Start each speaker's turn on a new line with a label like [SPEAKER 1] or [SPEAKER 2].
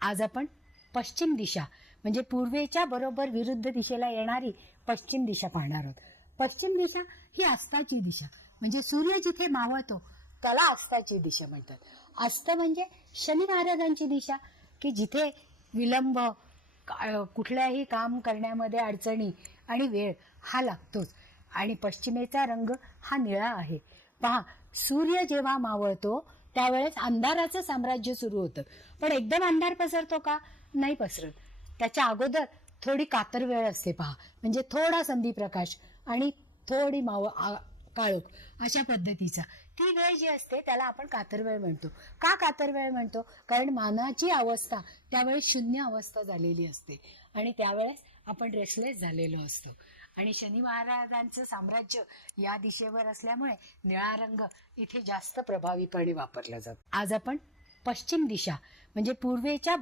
[SPEAKER 1] आज आपण पश्चिम दिशा म्हणजे पूर्वेच्या बरोबर विरुद्ध दिशेला येणारी पश्चिम दिशा पाहणार आहोत. पश्चिम दिशा ही अस्ताची दिशा म्हणजे सूर्य जिथे मावळतो त्याला अस्ताची दिशा म्हणतात. अस्त म्हणजे शनी महाराजांची दिशा की जिथे विलंब का- कुठल्याही काम करण्यामध्ये अडचणी आणि वेळ हा लागतोच. आणि पश्चिमेचा रंग हा निळा आहे. पहा सूर्य जेव्हा मावळतो त्यावेळेस अंधाराचं साम्राज्य सुरू होतं. पण एकदम अंधार पसरतो का? नाही पसरत. त्याच्या अगोदर थोडी कातर वेळ असते पहा. म्हणजे थोडा संधी प्रकाश आणि थोडी माव काळोख अशा पद्धतीचा. ती वेळ जी असते त्याला आपण कातर वेळ म्हणतो. का कातर वेळ म्हणतो? कारण मानाची अवस्था त्यावेळेस शून्य अवस्था झालेली असते. आणि त्यावेळेस आपण रेसलेस झालेलो असतो. आणि शनी महाराजांचं साम्राज्य या दिशेवर असल्यामुळे निळा रंग इथे जास्त प्रभावीपणे वापरला जातो. आज आपण पश्चिम दिशा म्हणजे पूर्वेच्या